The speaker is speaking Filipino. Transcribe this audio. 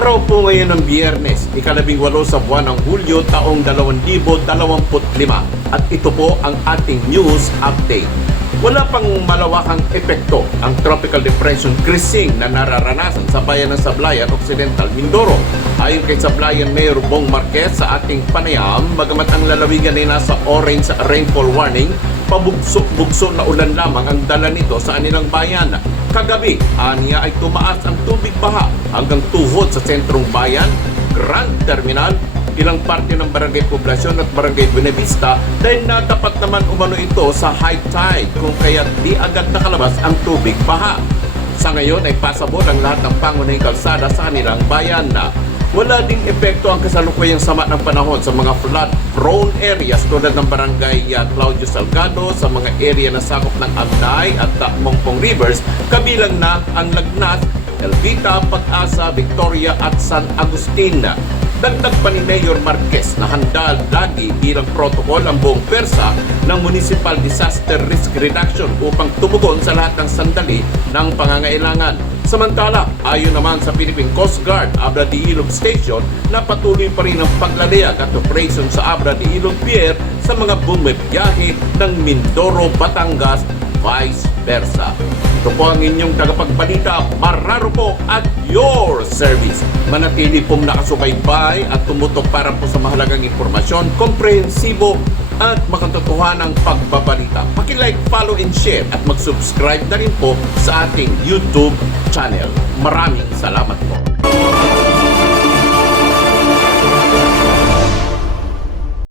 Araw po ngayon ng Biyernes, ika-18 sa buwan ng Hulyo taong 2025 at ito po ang ating news update. Wala pang malawakang epekto ang Tropical Depression Krising na nararanasan sa bayan ng Sablayan, Occidental, Mindoro. Ayon kay Sablayan Mayor Bong Marquez sa ating panayam, bagamat ang lalawigan ay nasa orange rainfall warning, pabugso-bugso na ulan lamang ang dala nito sa anilang bayan. Kagabi, aniya ay tumaas ang tubig baha hanggang tuhod sa sentrong bayan, Grand Terminal, ilang parte ng Barangay Poblasyon at Barangay Buenavista dahil natapat naman umano ito sa high tide kung kaya di agad nakalabas ang tubig baha. Sa ngayon ay pasabot ang lahat ng pangunahing kalsada sa kanilang bayan na. Wala ding epekto ang kasalukuyang sama ng panahon sa mga flood-prone areas tulad ng Barangay Claudio Salgado, sa mga area na sakop ng Abnay at Mongpong Rivers, kabilang na ang Lagnas, Elvita, Pag-asa, Victoria at San Agustin. Dagdag pa ni Mayor Marquez na handa lagi bilang protocol ang buong pwersa ng Municipal Disaster Risk Reduction upang tumugon sa lahat ng sandali ng pangangailangan. Samantala, ayon naman sa Philippine Coast Guard Abra de Ilog Station na patuloy pa rin ang paglalayag at operation sa Abra de Ilog Pier sa mga bumibiyahe ng Mindoro, Batangas, vice versa. Ito po ang inyong tagapagbalita, Marraro po at your service. Manatili pong nakasubaybay at tumutok para po sa mahalagang impormasyon, komprehensibo at makatotohanang pagbabalita. Paki-like, follow and share at mag-subscribe na rin po sa ating YouTube channel. Maraming salamat po.